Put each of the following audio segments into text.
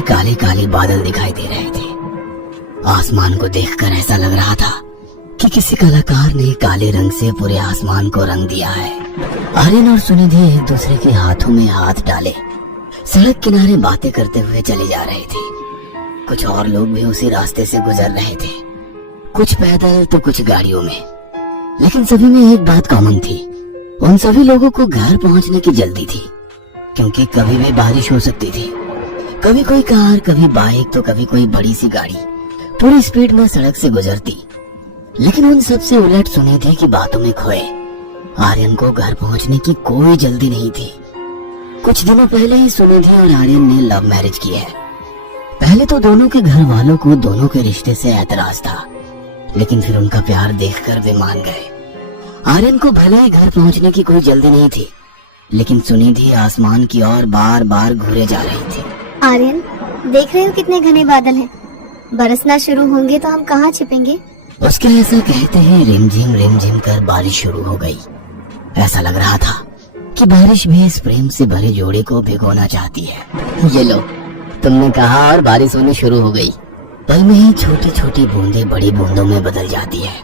में काले काले बादल दिखाई दे रहे थे। आसमान को देखकर ऐसा लग रहा था कि किसी कलाकार ने काले रंग से पूरे आसमान को रंग दिया है। आर्यन और सुनिधि एक दूसरे के हाथों में हाथ डाले सड़क किनारे बातें करते हुए चले जा रहे थे। कुछ और लोग भी उसी रास्ते से गुजर रहे थे, कुछ पैदल तो कुछ गाड़ियों में। लेकिन सभी में एक बात कॉमन थी, उन सभी लोगों को घर पहुंचने की जल्दी थी, क्योंकि कभी भी बारिश हो सकती थी। कभी कोई कार, कभी बाइक, तो कभी कोई बड़ी सी गाड़ी पूरी स्पीड में सड़क से गुजरती। लेकिन उन सबसे उलट सुनिधि की बातों में खोए आर्यन को घर पहुंचने की कोई जल्दी नहीं थी। कुछ दिनों पहले ही सुनिधि और आर्यन ने लव मैरिज की है। पहले तो दोनों के घर वालों को दोनों के रिश्ते से ऐतराज था, लेकिन फिर उनका प्यार देखकर वे मान गए। आर्यन को भले ही घर पहुंचने की कोई जल्दी नहीं थी, लेकिन सुनिधि आसमान की ओर बार बार घूरे जा रही थी। आर्यन, देख रहे हो कितने घने बादल हैं? बरसना शुरू होंगे तो हम कहाँ छिपेंगे? उसके ऐसा कहते हैं रिमझिम कर बारिश शुरू हो गई। ऐसा लग रहा था कि बारिश भी इस प्रेम से भरे जोड़े को भिगोना चाहती है। ये लो, तुमने कहा और बारिश होनी शुरू हो गई। पल में ही छोटी छोटी बूंदें बड़ी बूंदों में बदल जाती है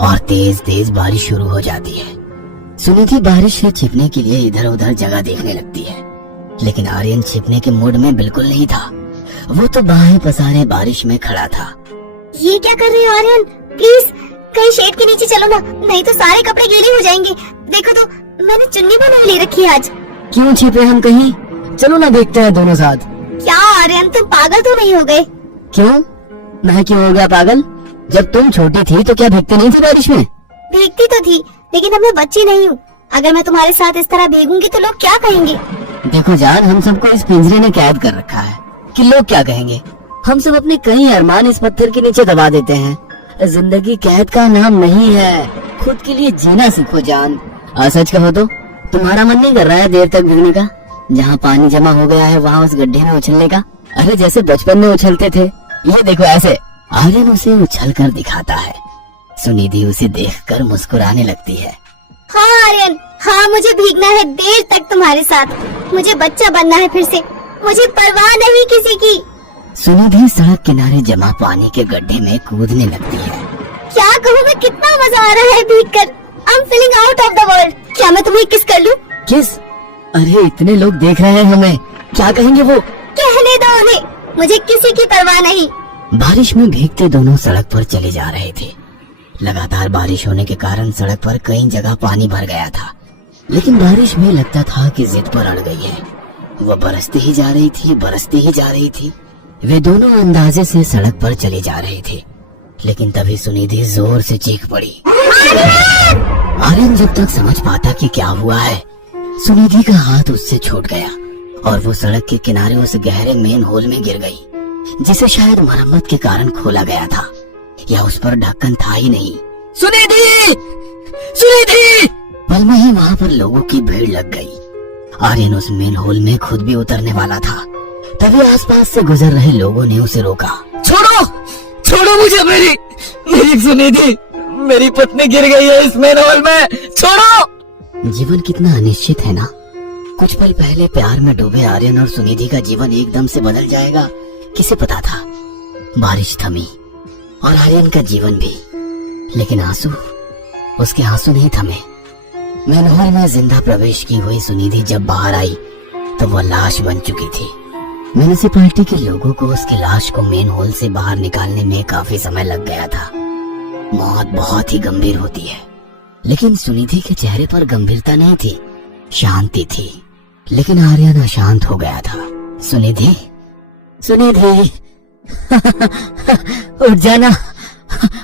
और तेज तेज बारिश शुरू हो जाती है। सुनिधि बारिश से छिपने के लिए इधर उधर जगह देखने लगती है, लेकिन आर्यन छिपने के मूड में बिल्कुल नहीं था। वो तो बाहें पसारे बारिश में खड़ा था। ये क्या कर रहे हो आर्यन? प्लीज कहीं शेड के नीचे चलो ना, नहीं तो सारे कपड़े गीले हो जाएंगे। देखो तो मैंने चुन्नी बना ले रखी है आज। क्यों छिपे हम कहीं? चलो ना देखते हैं दोनों साथ। क्या आर्यन, तुम पागल तो नहीं हो गए? क्यों? मैं क्यों हो गया पागल? जब तुम छोटी थी तो क्या भीगती नहीं थी बारिश में? भीगती तो थी, लेकिन अब मैं बच्ची नहीं हूँ। अगर मैं तुम्हारे साथ इस तरह भीगूंगी तो लोग क्या कहेंगे? देखो जान, हम सबको इस पिंजरे ने कैद कर रखा है कि लोग क्या कहेंगे। हम सब अपने कई अरमान इस पत्थर के नीचे दबा देते हैं। जिंदगी कैद का नाम नहीं है, खुद के लिए जीना सीखो जान। और सच कहो तो तुम्हारा मन नहीं कर रहा है देर तक भीगने का? जहाँ पानी जमा हो गया है वहाँ उस गड्ढे में उछलने का? अरे जैसे बचपन में उछलते थे, ये देखो ऐसे। आर्यन उसे उछल कर दिखाता है। सुनिधि उसे देखकर मुस्कुराने लगती है। हाँ आर्यन, हाँ मुझे भीगना है देर तक तुम्हारे साथ। मुझे बच्चा बनना है फिर से, मुझे परवाह नहीं किसी की। सुनिधि सड़क किनारे जमा पानी के गड्ढे में कूदने लगती है। क्या कहूँ मैं, कितना मजा आ रहा है भीगकर। I am feeling out of the world. क्या मैं तुम्हें किस कर लूं? किस? अरे इतने लोग देख रहे हैं हमें, क्या कहेंगे वो? कहने दो उन्हें, मुझे किसी की परवाह नहीं। बारिश में भीगते दोनों सड़क पर चले जा रहे थे। लगातार बारिश होने के कारण सड़क पर कई जगह पानी भर गया था, लेकिन बारिश भी लगता था कि जिद पर अड़ गई है। वह बरसती ही जा रही थी, बरसती ही जा रही थी। वे दोनों अंदाजे से सड़क पर चले जा रहे थे, लेकिन तभी सुनिधि जोर से चीख पड़ी। आर्यन जब तक समझ पाता कि क्या हुआ है, सुनिधि का हाथ उससे छूट गया और वो सड़क के किनारे उस गहरे मेन होल में गिर गई, जिसे शायद मरम्मत के कारण खोला गया था या उस पर ढक्कन था ही नहीं। सुनिधि! सुनिधि! पल में ही वहाँ पर लोगों की भीड़ लग गई। आर्यन उस मेन होल में खुद भी उतरने वाला था, तभी आसपास से गुजर रहे लोगों ने उसे रोका। छोड़ो, छोड़ो मुझे, मेरी सुनिधि, मेरी पत्नी गिर गई है इस मेन होल में, छोड़ो। जीवन कितना अनिश्चित है ना। कुछ पल पहले प्यार में डूबे आर्यन और सुनिधि का जीवन एकदम से बदल जाएगा, किसे पता था। बारिश थमी और आर्यन का जीवन भी, लेकिन आंसू, उसके आंसू नहीं थमे। मेन होल में जिंदा प्रवेश की हुई सुनिधि जब बाहर आई तो वह लाश बन चुकी थी। म्यूनिसिपैलिटी के लोगों को उसकी लाश को मेन होल से बाहर निकालने में काफी समय लग गया था। मौत बहुत ही गंभीर होती है, लेकिन सुनिधि के चेहरे पर गंभीरता नहीं थी, शांति थी। लेकिन आर्यन अशांत हो गया था। सुनिधि, सुनिधि उठ जाना,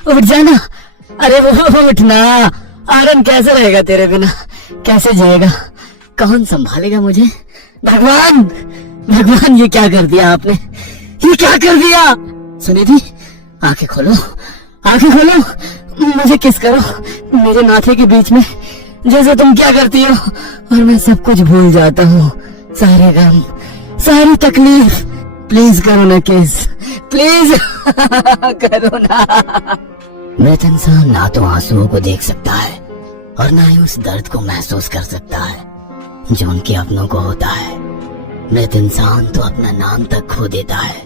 उठ जाना। अरे वो उठना। आर्यन कैसे रहेगा तेरे बिना, कैसे जिएगा, कौन संभालेगा मुझे? भगवान, भगवान, ये क्या कर दिया आपने, ये क्या कर दिया? सुनिधि, आंखें खोलो, आंखें खोलो, मुझे किस करो मेरे माथे के बीच में, जैसे तुम क्या करती हो, और मैं सब कुछ भूल जाता हूँ, सारे गम, सारी तकलीफ। प्लीज करो ना किस, प्लीज करो ना। मृत इंसान ना तो आंसुओं को देख सकता है और ना ही उस दर्द को महसूस कर सकता है जो उनके अपनों को होता है। मृत इंसान तो अपना नाम तक खो देता है,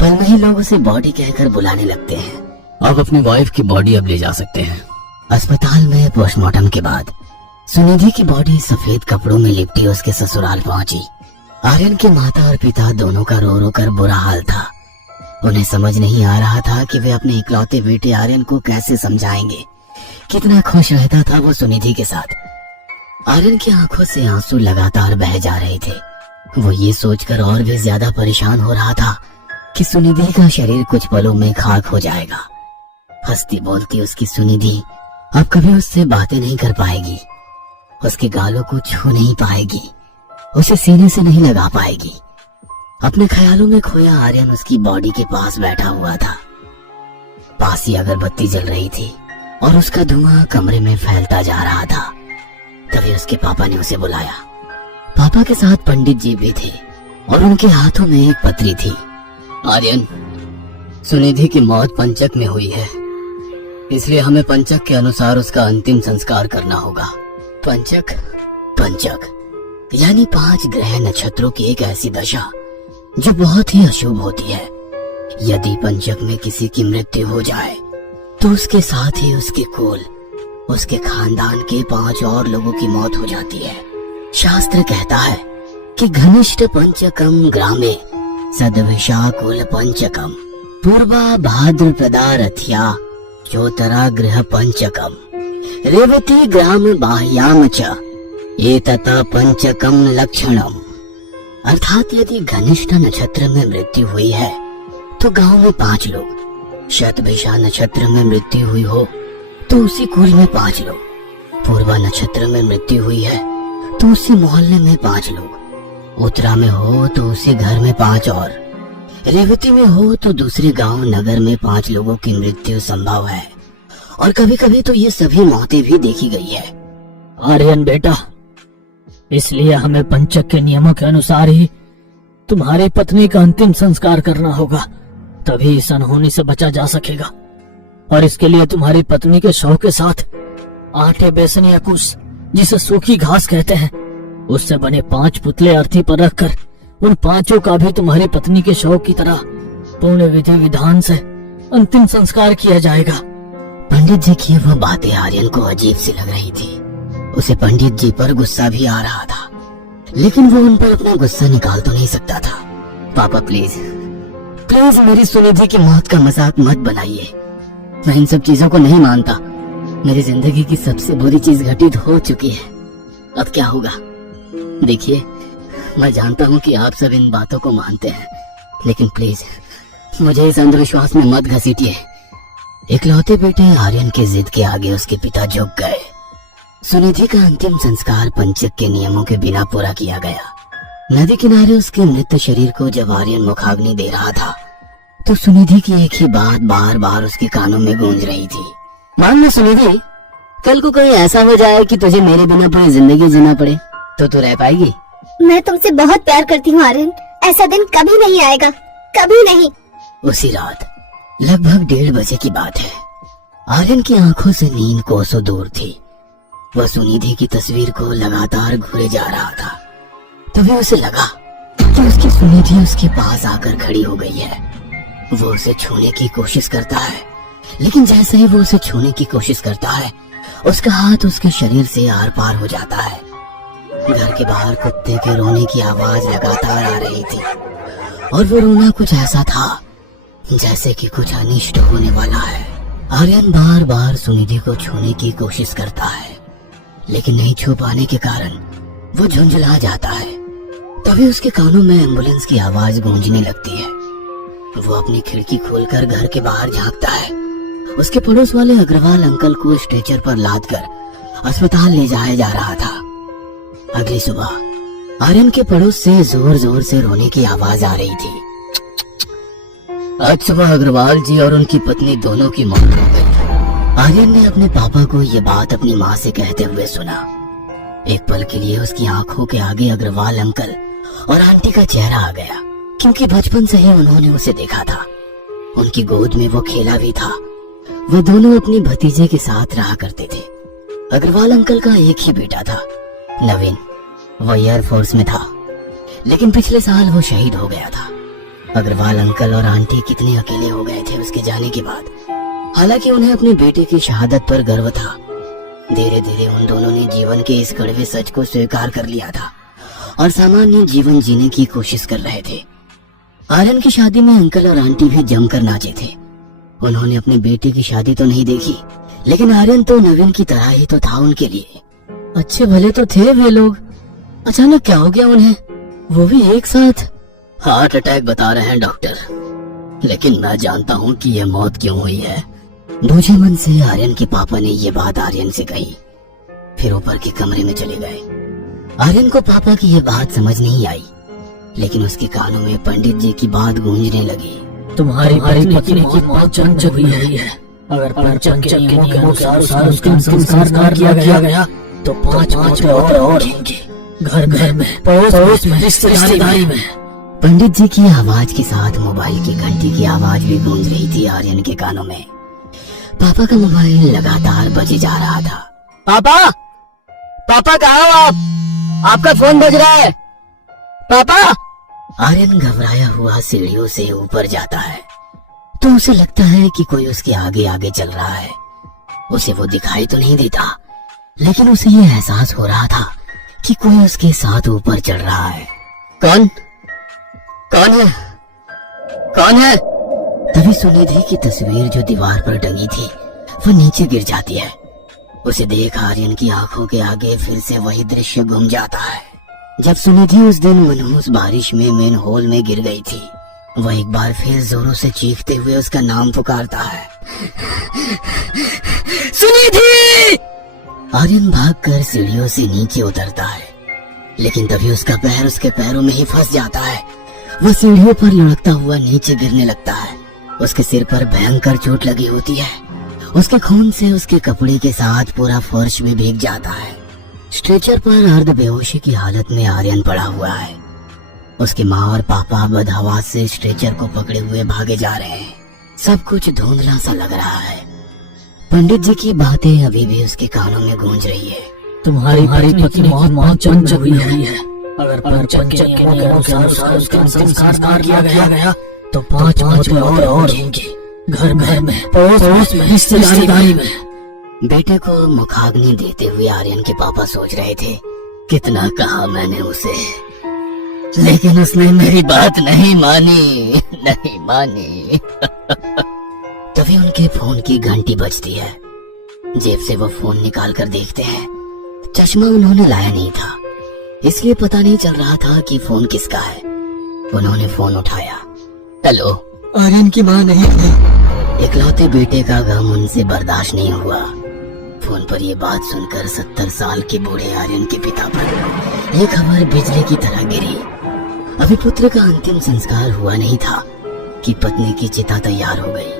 पल में ही लोग उसे बॉडी कहकर बुलाने लगते हैं। आप अपनी वाइफ की बॉडी अब ले जा सकते हैं। अस्पताल में पोस्टमार्टम के बाद सुनिधि की बॉडी सफेद कपड़ों में लिपटी उसके ससुराल पहुंची। आर्यन के माता और पिता दोनों का रो रो कर बुरा हाल था। उन्हें समझ नहीं आ रहा था कि वे अपने इकलौते बेटे आर्यन को कैसे समझाएंगे। कितना खुश रहता था वो सुनिधि के साथ। आर्यन की आंखों से आंसू लगातार बह जा रहे थे। वो ये सोचकर और भी ज्यादा परेशान हो रहा था कि सुनिधि का शरीर कुछ पलों में खाक हो जाएगा। हंसती बोलती उसकी सुनिधि अब कभी उससे बातें नहीं कर पाएगी, उसके गालों को छू नहीं पाएगी, उसे सीने से नहीं लगा पाएगी। अपने ख्यालों में खोया आर्यन उसकी बॉडी के पास बैठा हुआ था। पास ही अगरबत्ती जल रही थी और उसका धुआं कमरे में फैलता जा रहा था। तभी उसके पापा ने उसे बुलाया। पापा के साथ पंडित जी भी थे और उनके हाथों में एक पत्री थी। आर्यन, सुनिधि की मौत पंचक में हुई है, इसलिए हमें पंचक के अनुसार उसका अंतिम संस्कार करना होगा। पंचक? पंचक यानी 5 ग्रह नक्षत्रों की एक ऐसी दशा जो बहुत ही अशुभ होती है। यदि पंचक में किसी की मृत्यु हो जाए तो उसके साथ ही उसके कुल, उसके खानदान के 5 और लोगों की मौत हो जाती है। शास्त्र कहता है कि घनिष्ठ पंचकम ग्रामे सदविषा कुल पंचकम पूर्वा भाद्रप्रदा रथ्या चौतरा गृह पंचकम रेवती ग्राम बाह्याम च एतत पंचकम लक्षणम। अर्थात यदि घनिष्ठ नक्षत्र में मृत्यु हुई है तो गांव में 5 लोग, शतभिषा नक्षत्र में मृत्यु हुई हो तो उसी कुल में 5 लोग, पूर्वा नक्षत्र में मृत्यु हुई है तो उसी मोहल्ले में 5 लोग, उत्तरा में हो तो उसी घर में 5 और, रेवती में हो तो दूसरे गांव नगर में 5 लोगों की मृत्यु संभव है। और कभी कभी तो ये सभी मौतें भी देखी गई है। आर्यन बेटा, इसलिए हमें पंचक के नियमों के अनुसार ही तुम्हारी पत्नी का अंतिम संस्कार करना होगा, तभी इस अनहोनी से बचा जा सकेगा। और इसके लिए तुम्हारी पत्नी के शव के साथ आटे, बेसन या कुश, जिसे सूखी घास कहते हैं, उससे बने 5 पुतले अर्थी पर रखकर उन 5 का भी तुम्हारी पत्नी के शव की तरह पूर्ण विधि विधान से अंतिम संस्कार किया जाएगा। पंडित जी की वह बातें आर्यन को अजीब सी लग रही थी। उसे पंडित जी पर गुस्सा भी आ रहा था, लेकिन वो उन पर अपना गुस्सा निकाल तो नहीं सकता था। पापा प्लीज प्लीज मेरी सुनिधि की मौत का मजाक मत बनाइए। मैं इन सब चीजों को नहीं मानता। मेरी जिंदगी की सबसे बुरी चीज घटित हो चुकी है। अब क्या होगा? देखिए, मैं जानता हूँ कि आप सब इन बातों को मानते हैं, लेकिन प्लीज मुझे इस अंधविश्वास में मत घसीटिए। इकलौते बेटे आर्यन के जिद के आगे उसके पिता झुक गए। सुनिधि का अंतिम संस्कार पंचक के नियमों के बिना पूरा किया गया। नदी किनारे उसके मृत शरीर को जब आर्यन मुखाग्नि दे रहा था तो सुनिधि की एक ही बात बार बार उसके कानों में गूंज रही थी। मान लो सुनिधि, कल को कहीं ऐसा हो जाए कि तुझे मेरे बिना पूरी जिंदगी जीना पड़े तो तू रह पाएगी? मैं तुमसे बहुत प्यार करती हूँ आर्यन, ऐसा दिन कभी नहीं आएगा, कभी नहीं। उसी रात लगभग 1:30 बजे की बात है। आर्यन की आंखों से नींद कोसों दूर थी। वह सुनिधि की तस्वीर को लगातार घूरे जा रहा था। तभी उसे लगा कि उसकी सुनिधि उसके पास आकर खड़ी हो गई है। वो उसे छूने की कोशिश करता है, लेकिन जैसे ही वो उसे छूने की कोशिश करता है उसका हाथ उसके शरीर से आर पार हो जाता है। घर के बाहर कुत्ते के रोने की आवाज लगातार आ रही थी और वो रोना कुछ ऐसा था जैसे कि कुछ अनिष्ट होने वाला है। आर्यन बार बार सुनिधि को छूने की कोशिश करता है, लेकिन नहीं छू पाने के कारण वो झुंझला जाता है। तभी उसके कानों में एम्बुलेंस की आवाज गूंजने लगती है। वो अपनी खिड़की खोलकर घर के बाहर झांकता है। उसके पड़ोस वाले अग्रवाल अंकल को स्ट्रेचर पर लादकर अस्पताल ले जाया जा रहा था। अगली सुबह आर्यन के पड़ोस से जोर जोर से रोने की आवाज आ रही थी। आज सुबह अग्रवाल जी और उनकी पत्नी दोनों की मौत हो गई। आर्यन ने अपने पापा को ये बात अपनी माँ से कहते हुए सुना। एक पल के लिए उसकी आंखों के आगे अग्रवाल अंकल और आंटी का चेहरा आ गया, क्योंकि बचपन से ही उन्होंने उसे देखा था। उनकी गोद में वो खेला भी था। वे दोनों अपनी भतीजे के साथ रहा करते थे। अग्रवाल अंकल का एक ही बेटा था, नवीन। वह एयरफोर्स में था, लेकिन पिछले साल वो शहीद हो गया था। अग्रवाल अंकल और आंटी कितने अकेले हो गए थे उसके जाने के बाद। हालांकि उन्हें अपने बेटे की शहादत पर गर्व था। धीरे धीरे उन दोनों ने जीवन के इस कड़वे सच को स्वीकार कर लिया था और सामान्य जीवन जीने की कोशिश कर रहे थे। आर्यन की शादी में अंकल और आंटी भी जमकर नाचे थे। उन्होंने अपने बेटे की शादी तो नहीं देखी, लेकिन आर्यन तो नवीन की तरह ही तो था उनके लिए। अच्छे भले तो थे वे लोग, अचानक क्या हो गया उन्हें, वो भी एक साथ? हार्ट अटैक बता रहे हैं डॉक्टर, लेकिन मैं जानता हूँ कि यह मौत क्यों हुई है। दूजे मन से आर्यन के पापा ने ये बात आर्यन से कही, फिर ऊपर के कमरे में चले गए। आर्यन को पापा की यह बात समझ नहीं आई, लेकिन उसके कानों में पंडित जी की बात गूंजने लगी। तुम्हारी पत्नी की मौत अचानक हुई है। अगर पंचक के नियमों के अनुसार उसका अंतिम संस्कार किया गया तो 5 और होंगे, घर घर में, पड़ोस में, रिश्तेदारी में। पंडित जी की आवाज के साथ मोबाइल की घंटी की आवाज भी गूंज रही थी आर्यन के कानों में। पापा का मोबाइल लगातार बजे जा रहा था। पापा, पापा कहाँ हो आप? आपका फोन बज रहा है पापा। आर्यन घबराया हुआ सीढ़ियों से ऊपर जाता है तो उसे लगता है कि कोई उसके आगे आगे चल रहा है। उसे वो दिखाई तो नहीं देता, लेकिन उसे ये एहसास हो रहा था कि कोई उसके साथ ऊपर चढ़ रहा है। कौन कौन है? कौन है? तभी सुनिधि की तस्वीर जो दीवार पर टंगी थी वो नीचे गिर जाती है। उसे देख आर्यन की आंखों के आगे फिर से वही दृश्य घूम जाता है जब सुनिधि उस दिन मनहूस बारिश में मेन हॉल में गिर गई थी। वह एक बार फिर जोरों से चीखते हुए उसका नाम पुकारता है, सुनिधि! आर्यन भागकर सीढ़ियों से नीचे उतरता है, लेकिन तभी उसका पैर उसके पैरों में ही फंस जाता है। वह सीढ़ियों पर लुढ़कता हुआ नीचे गिरने लगता है। उसके सिर पर भयंकर चोट लगी होती है। उसके खून से उसके कपड़े के साथ पूरा फर्श भी भीग जाता है। स्ट्रेचर पर अर्ध बेहोशी की हालत में आर्यन पड़ा हुआ है। उसकी माँ और पापा बदहवास से स्ट्रेचर को पकड़े हुए भागे जा रहे हैं। सब कुछ धुंधला सा लग रहा है। पंडित जी की बातें अभी भी उसके कानों में गूंज रही है। तुम्हारी पत्नी की मौत अचानक हुई है। अगर पंचक के नियमों के अनुसार उसका अंतिम संस्कार किया गया तो 5 और होंगे, घर घर में, पड़ोस में, रिश्तेदारी में। बेटे को मुखाग्नि देते हुए आर्यन के पापा सोच रहे थे, कितना कहा मैंने उसे, लेकिन उसने मेरी बात नहीं मानी। तभी उनके फोन की घंटी बजती है। जेब से वो फोन निकाल कर देखते हैं। चश्मा उन्होंने लाया नहीं था, इसलिए पता नहीं चल रहा था कि फोन किसका है। उन्होंने फोन उठाया। हेलो। आर्यन की माँ नहीं थी। इकलौते बेटे का गम उनसे बर्दाश्त नहीं हुआ। फोन पर यह बात सुनकर 70 साल के बूढ़े आर्यन के पिता पर यह खबर बिजली की तरह गिरी। अभी पुत्र का अंतिम संस्कार हुआ नहीं था कि पत्नी की चिता तैयार हो गई।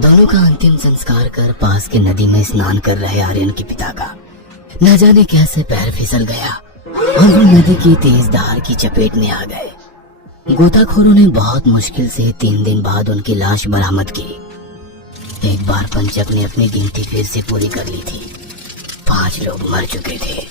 दोनों का अंतिम संस्कार कर पास के नदी में स्नान कर रहे आर्यन के पिता का न जाने कैसे पैर फिसल गया और वो नदी की तेज धार की चपेट में आ गए। गोताखोरों ने बहुत मुश्किल से 3 दिन बाद उनकी लाश बरामद की। एक बार पंचक ने अपनी गिनती फिर से पूरी कर ली थी। 5 लोग मर चुके थे।